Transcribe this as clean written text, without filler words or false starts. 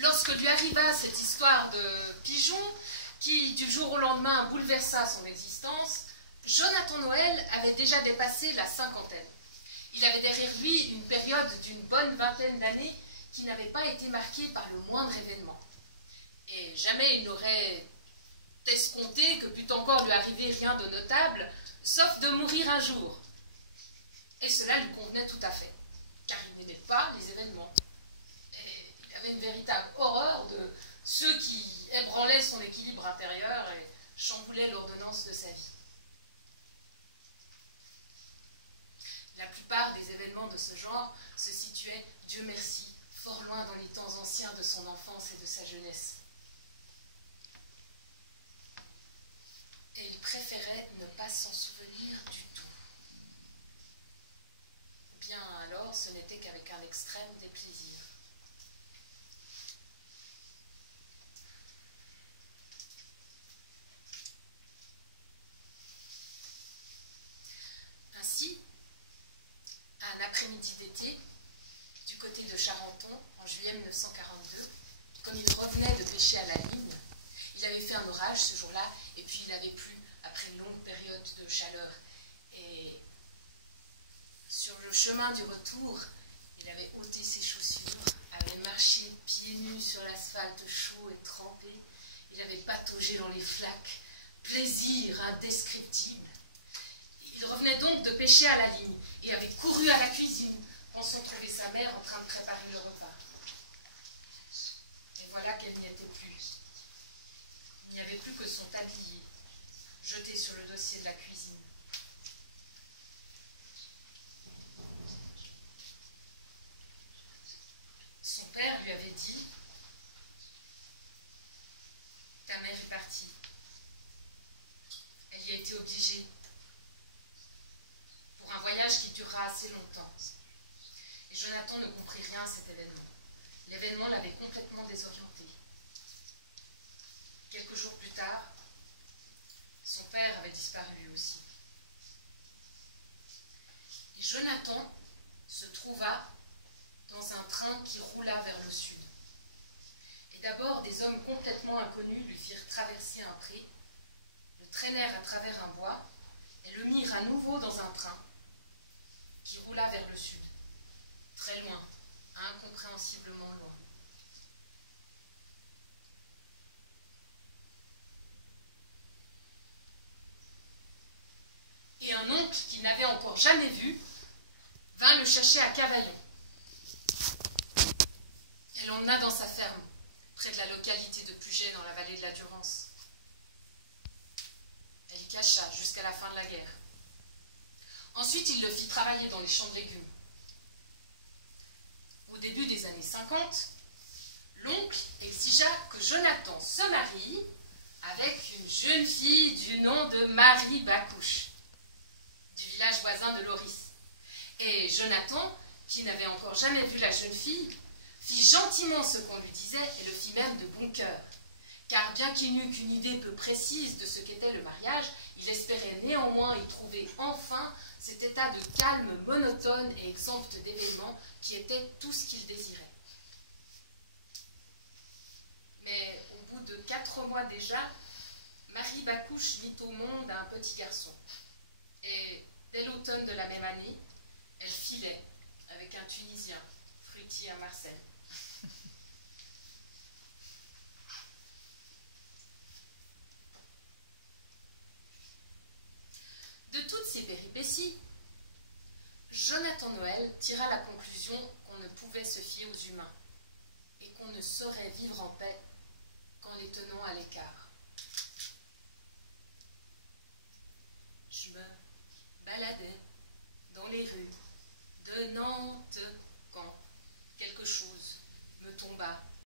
Lorsque lui arriva cette histoire de pigeon, qui du jour au lendemain bouleversa son existence, Jonathan Noël avait déjà dépassé la cinquantaine. Il avait derrière lui une période d'une bonne vingtaine d'années qui n'avait pas été marquée par le moindre événement. Et jamais il n'aurait escompté que pût encore lui arriver rien de notable, sauf de mourir un jour. Et cela lui convenait tout à fait, car il n'aimait pas les événements. Et il avait une véritable horreur de ceux qui ébranlaient son équilibre intérieur et chamboulaient l'ordonnance de sa vie. La plupart des événements de ce genre se situaient, Dieu merci, fort loin dans les temps anciens de son enfance et de sa jeunesse. Et il préférait ne pas s'en souvenir du tout. Bien alors, ce n'était qu'avec un extrême déplaisir. Ainsi, un après-midi d'été, du côté de Charenton, en juillet 1942, comme il revenait de pêcher à la ligne, il avait fait un orage ce jour-là, et puis il avait plu après une longue période de chaleur. Et sur le chemin du retour, il avait ôté ses chaussures, avait marché pieds nus sur l'asphalte chaud et trempé, il avait pataugé dans les flaques, plaisir indescriptible. Il revenait donc de pêcher à la ligne et avait couru à la cuisine, pensant trouver sa mère en train de préparer le repas. Et voilà qu'elle n'y était plus. Il n'y avait plus que son tablier, jeté sur le dossier de la cuisine. Son père lui avait dit « Ta mère est partie. Elle y a été obligée. Pour un voyage qui durera assez longtemps. » Et Jonathan ne comprit rien à cet événement. L'événement l'avait complètement désorienté. Quelques jours plus tard, son père avait disparu lui aussi. Et Jonathan se trouva dans un train qui roula vers le sud. Et d'abord, des hommes complètement inconnus lui firent traverser un pré, le traînèrent à travers un bois et le mirent à nouveau dans un train qui roula vers le sud, très loin, incompréhensiblement loin. Et un oncle qu'il n'avait encore jamais vu vint le chercher à Cavaillon. Elle l'emmena dans sa ferme, près de la localité de Puget, dans la vallée de la Durance. Elle y cacha jusqu'à la fin de la guerre. Ensuite, il le fit travailler dans les champs de légumes. Au début des années 50, l'oncle exigea que Jonathan se marie avec une jeune fille du nom de Marie Bacouche, du village voisin de Loris. Et Jonathan, qui n'avait encore jamais vu la jeune fille, fit gentiment ce qu'on lui disait et le fit même de bon cœur. Car bien qu'il n'eût qu'une idée peu précise de ce qu'était le mariage, il espérait néanmoins y trouver enfin cet état de calme monotone et exempt d'événements qui était tout ce qu'il désirait. Mais au bout de 4 mois déjà, Marie Bacouche mit au monde un petit garçon. Et dès l'automne de la même année, elle filait avec un Tunisien, fruitier à Marseille. De toutes ces péripéties, Jonathan Noël tira la conclusion qu'on ne pouvait se fier aux humains et qu'on ne saurait vivre en paix qu'en les tenant à l'écart. Je me baladais dans les rues de Nantes quand quelque chose me tomba